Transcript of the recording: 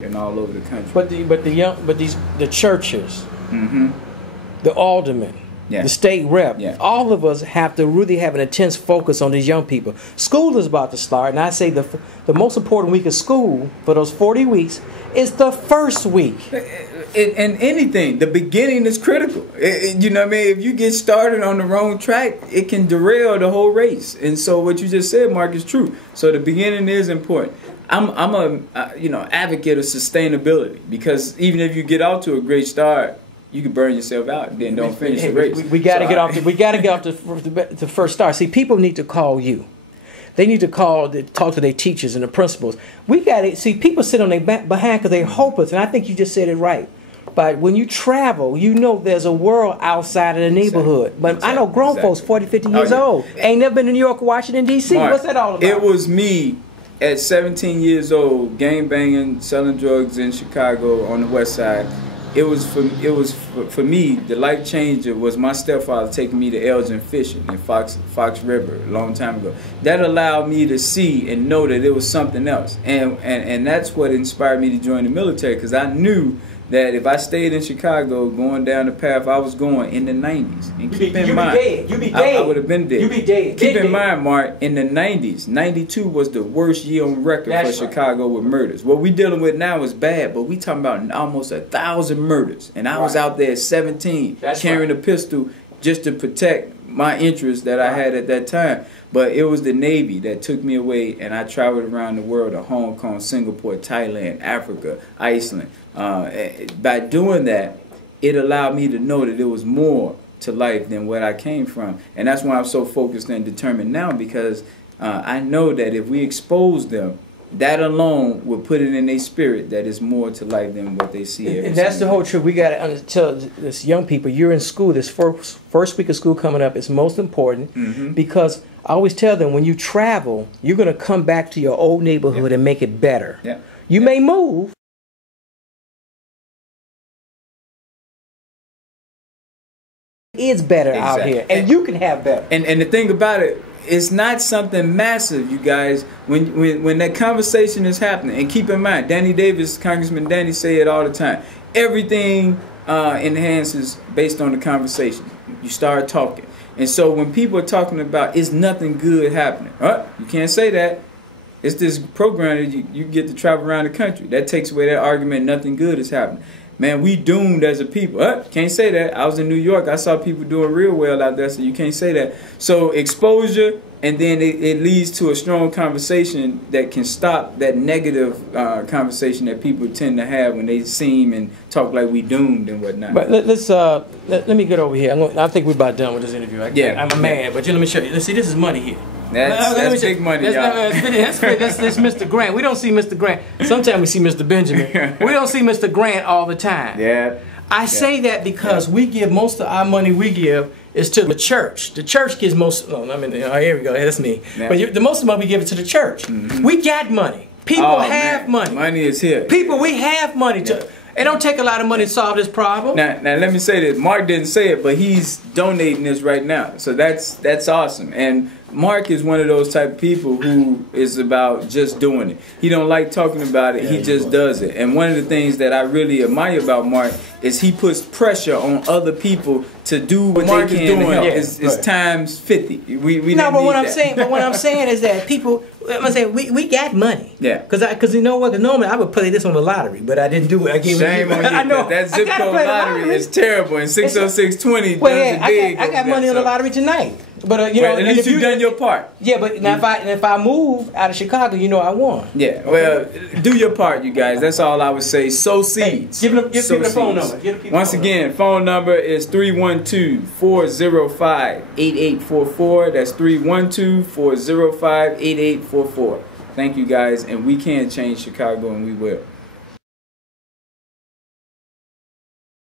and all over the country. The churches, Mm-hmm. the aldermen, Yeah. the state rep, Yeah. all of us have to really have an intense focus on these young people. School is about to start, and I say the most important week of school for those 40 weeks is the first week. And anything, the beginning is critical. You know what I mean? If you get started on the wrong track, it can derail the whole race. And so what you just said, Mark, is true. So the beginning is important. I'm a advocate of sustainability, because even if you get out to a great start, you can burn yourself out and then don't finish the race. We got to get off. We got to get off the first start. See, people need to call you. They need to talk to their teachers and the principals. We got to see people sit on their behind because they're hopeless. And I think you just said it right. But when you travel, you know there's a world outside of the neighborhood. But I know grown folks, 40, 50 years old, ain't never been to New York or Washington, D.C. Mark, what's that all about? It was me at 17 years old, gang banging, selling drugs in Chicago on the West Side. It was for me, the life changer was my stepfather taking me to Elgin fishing in Fox River a long time ago. That allowed me to see and know that it was something else, and that's what inspired me to join the military, because I knew that if I stayed in Chicago going down the path I was going in the 90s, and keep in mind, I would have been dead. You be dead. Keep in mind, Mark, in the 90s, 92 was the worst year on record for Chicago with murders. What we dealing with now is bad, but we talking about almost 1,000 murders. And I was out there at 17 carrying a pistol just to protect my interests that I had at that time. But it was the Navy that took me away, and I traveled around the world to Hong Kong, Singapore, Thailand, Africa, Iceland. By doing that, it allowed me to know that there was more to life than where I came from. And that's why I'm so focused and determined now, because I know that if we expose them, that alone will put it in their spirit that is more to life than what they see every And that's the single whole truth. We got to tell this young people, you're in school, this first week of school coming up is most important, because I always tell them, when you travel, you're going to come back to your old neighborhood and make it better. You may move. It's better out here, and you can have better. And the thing about it, it's not something massive, you guys. When that conversation is happening, and keep in mind, Danny Davis, Congressman Danny, say it all the time. Everything enhances based on the conversation. You start talking, and so when people are talking about it's nothing good happening, you can't say that. It's this program that you get to travel around the country. That takes away that argument. Nothing good is happening. Man, we doomed as a people. Can't say that. I was in New York. I saw people doing real well out there, so you can't say that. So exposure, and then it leads to a strong conversation that can stop that negative conversation that people tend to have when they seem and talk like we doomed and whatnot. But let me get over here. I think we're about done with this interview. I'm a man, but let me show you. Let's see, this is money here. That's big money, y'all. That's Mr. Grant. We don't see Mr. Grant. Sometimes we see Mr. Benjamin. We don't see Mr. Grant all the time. I say that because we give most of our money we give is to the church. The church gives most. Oh, here we go. That's me. But the most of the money we give it to the church. We got money. People have money. Money is here. People, we have money to. It don't take a lot of money to solve this problem. Now let me say this. Mark didn't say it, but he's donating this right now. So that's awesome. And Mark is one of those type of people who is about just doing it. He don't like talking about it. He just does it. And one of the things that I really admire about Mark is he puts pressure on other people to do what Mark they can to help. It's times 50. But what I'm saying is that people. I'm saying we got money. Because you know what? Normally I would play this on the lottery, but I didn't do it. Shame on you. I know that zip code lottery is terrible. And 60620 I got money on the lottery tonight. But at least you've done your part. But now if I move out of Chicago, I won. Well, do your part, you guys. That's all I would say. Sow seeds. Give people the phone number. Once again, phone number is 312-405-8844. That's 312-405-8844. Thank you, guys, and we can change Chicago, and we will.